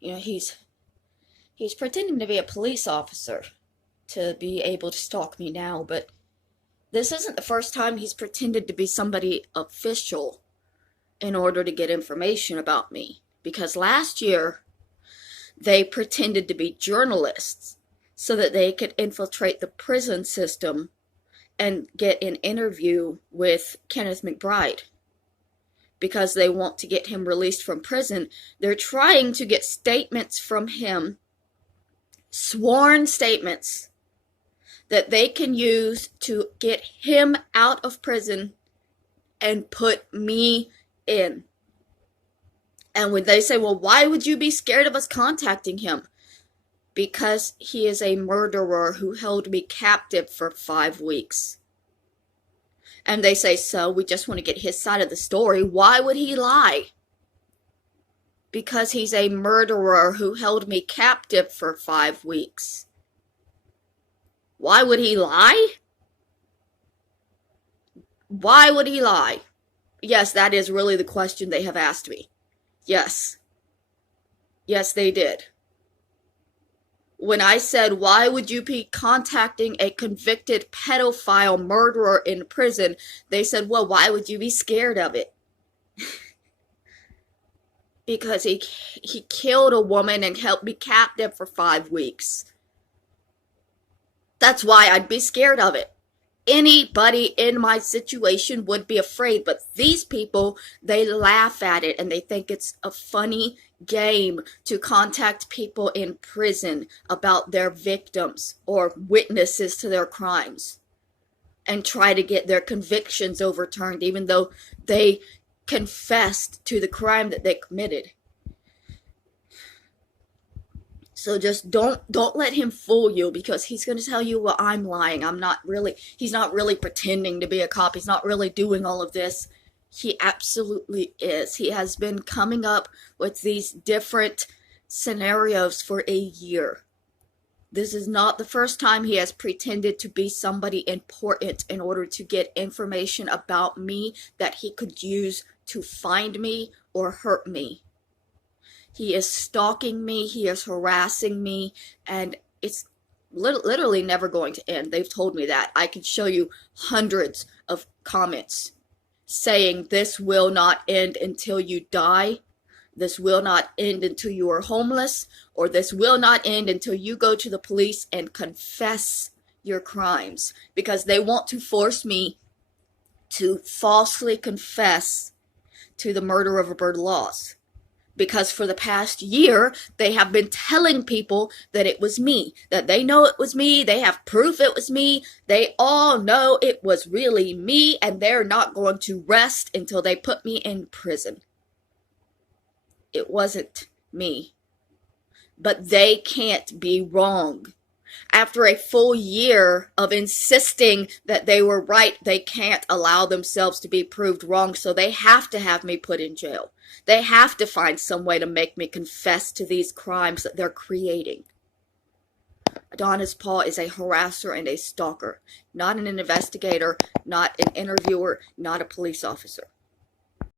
You know, he's pretending to be a police officer to be able to stalk me now, but this isn't the first time he's pretended to be somebody official in order to get information about me. Because last year, they pretended to be journalists so that they could infiltrate the prison system and get an interview with Kenneth McBride. Because they want to get him released from prison, they're trying to get statements from him, sworn statements, that they can use to get him out of prison and put me in. And when they say, well, why would you be scared of us contacting him? Because he is a murderer who held me captive for 5 weeks. And they say, so we just want to get his side of the story. Why would he lie? Because he's a murderer who held me captive for 5 weeks. Why would he lie? Why would he lie? Yes, that is really the question they have asked me. Yes. Yes, they did. When I said, why would you be contacting a convicted pedophile murderer in prison, they said, well, why would you be scared of it? Because he killed a woman and held me captive for 5 weeks. That's why I'd be scared of it. Anybody in my situation would be afraid, but these people, they laugh at it and they think it's a funny game to contact people in prison about their victims or witnesses to their crimes and try to get their convictions overturned even though they confessed to the crime that they committed. So just don't let him fool you, because he's going to tell you, well, I'm lying. He's not really pretending to be a cop. He's not really doing all of this. He absolutely is. He has been coming up with these different scenarios for a year. This is not the first time he has pretended to be somebody important in order to get information about me that he could use to find me or hurt me. He is stalking me, he is harassing me, and it's literally never going to end. They've told me that. I can show you hundreds of comments saying this will not end until you die, this will not end until you are homeless, or this will not end until you go to the police and confess your crimes, because they want to force me to falsely confess to the murder of Roberta Laws. Because for the past year, they have been telling people that it was me, that they know it was me, they have proof it was me, they all know it was really me, and they're not going to rest until they put me in prison. It wasn't me. But they can't be wrong. After a full year of insisting that they were right, they can't allow themselves to be proved wrong, so they have to have me put in jail. They have to find some way to make me confess to these crimes that they're creating. Adonis Paul is a harasser and a stalker, not an investigator, not an interviewer, not a police officer.